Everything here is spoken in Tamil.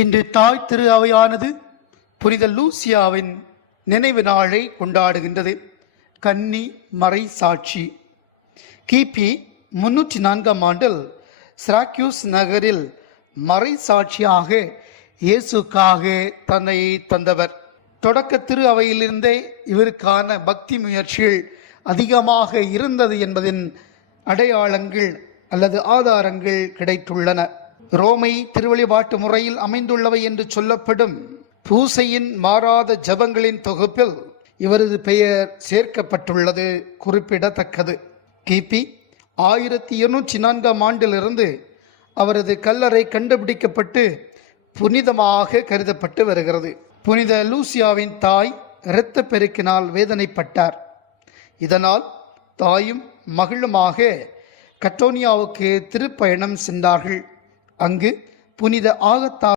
இன்று தாய் திரு அவையானது புனித லூசியாவின் நினைவு நாளை கொண்டாடுகின்றது. கன்னி மறை சாட்சி. கிபி 304ஆம் ஆண்டில் சிராக்யூஸ் நகரில் மறை சாட்சியாக இயேசுக்காக தன்னை தந்தவர். தொடக்க திரு அவையிலிருந்தே இவருக்கான பக்தி முயற்சிகள் அதிகமாக இருந்தது என்பதின் அடையாளங்கள் அல்லது ஆதாரங்கள் கிடைத்துள்ளன. ரோமை திருவழிபாட்டு முறையில் அமைந்துள்ளவை என்று சொல்லப்படும் பூசையின் மாறாத ஜபங்களின் தொகுப்பில் இவரது பெயர் சேர்க்கப்பட்டுள்ளது குறிப்பிடத்தக்கது. கிபி 1204ஆம் ஆண்டிலிருந்து அவரது கல்லறை கண்டுபிடிக்கப்பட்டு புனிதமாக கருதப்பட்டு வருகிறது. புனித லூசியாவின் தாய் இரத்த பெருக்கினால் வேதனைப்பட்டார். இதனால் தாயும் மகளுமாக கட்டோனியாவுக்கு திருப்பயணம் சென்றார்கள். அங்கு புனித ஆகத்தா